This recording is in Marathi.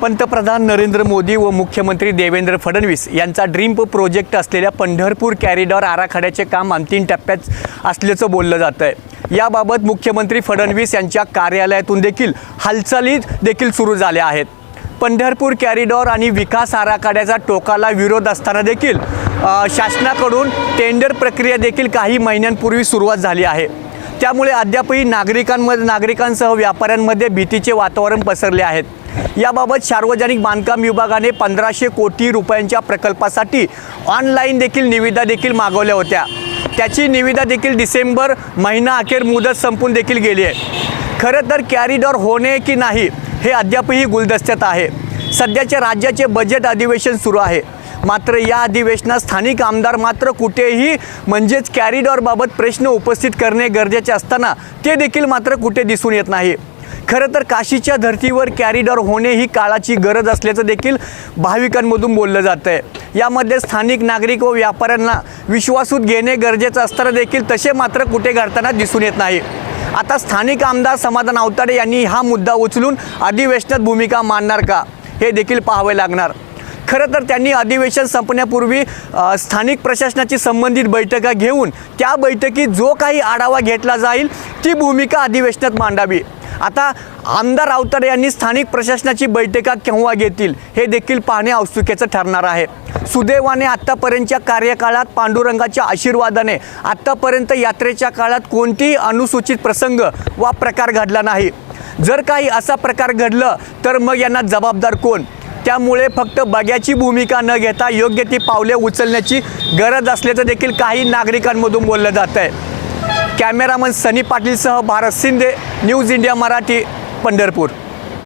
पंतप्रधान नरेंद्र मोदी व मुख्यमंत्री देवेंद्र फडणवीस यांचा ड्रीम प्रोजेक्ट असलेल्या पंढरपूर कॅरिडॉर आराखड्याचे काम अंतिम टप्प्यात असल्याचं बोललं जात आहे. याबाबत मुख्यमंत्री फडणवीस यांच्या कार्यालयातून देखील हालचाली देखील सुरू झाल्या आहेत. पंढरपूर कॅरिडॉर आणि विकास आराखड्याचा टोकाला विरोध असताना देखील शासनाकडून टेंडर प्रक्रिया देखील काही महिन्यांपूर्वी सुरुवात झाली आहे. त्यामुळे अद्यापही नागरिकांमध्ये नागरिकांसह व्यापाऱ्यांमध्ये भीतीचे वातावरण पसरले आहेत. याबाबत सार्वजनिक बांधकाम विभागाने पंधराशे कोटी रुपयांच्या प्रकल्पासाठी ऑनलाईन देखील निविदा देखील मागवल्या होत्या. त्याची निविदा देखील डिसेंबर महिना अखेर मुदत संपून देखील गेली आहे. खरं तर कॅरिडॉर होणे की नाही हे अद्यापही गुलदस्त्यात आहे. सध्याचे राज्याचे बजेट अधिवेशन सुरू आहे. मात्र या अधिवेशनात स्थानिक आमदार मात्र कुठेही म्हणजेच कॅरिडॉरबाबत प्रश्न उपस्थित करणे गरजेचे असताना ते देखील मात्र कुठे दिसून येत नाही. खरं तर काशीच्या धर्तीवर कॅरिडॉर होणे ही काळाची गरज असल्याचं देखील भाविकांमधून बोललं जातं आहे यामध्ये स्थानिक नागरिक व व्यापाऱ्यांना विश्वासूत घेणे गरजेचं असताना देखील तसे मात्र कुठे घडताना दिसून येत नाही. आता स्थानिक आमदार समाधान अवताडे यांनी हा मुद्दा उचलून अधिवेशनात भूमिका मांडणार का हे देखील पाहावे लागणार. खरं तर त्यांनी अधिवेशन संपण्यापूर्वी स्थानिक प्रशासनाची संबंधित बैठका घेऊन त्या बैठकीत जो काही आढावा घेतला जाईल ती भूमिका अधिवेशनात मांडावी. आता आमदार आवताडे यांनी स्थानिक प्रशासनाची बैठका केव्हा घेतील? हे देखील पाहणे औत्सुक्याचं ठरणार आहे. सुदैवाने आत्तापर्यंतच्या कार्यकाळात पांडुरंगाच्या आशीर्वादाने आत्तापर्यंत यात्रेच्या काळात कोणतीही अनुसूचित प्रसंग वा प्रकार घडला नाही. जर काही असा प्रकार घडलं तर मग यांना जबाबदार कोण? त्यामुळे फक्त बग्याची भूमिका न घेता योग्य ती पावले उचलण्याची गरज असल्याचं देखील काही नागरिकांमधून बोललं जात आहे कॅमेरामन सनी पाटीलसह भारत शिंदे न्यूज इंडिया मराठी पंढरपूर.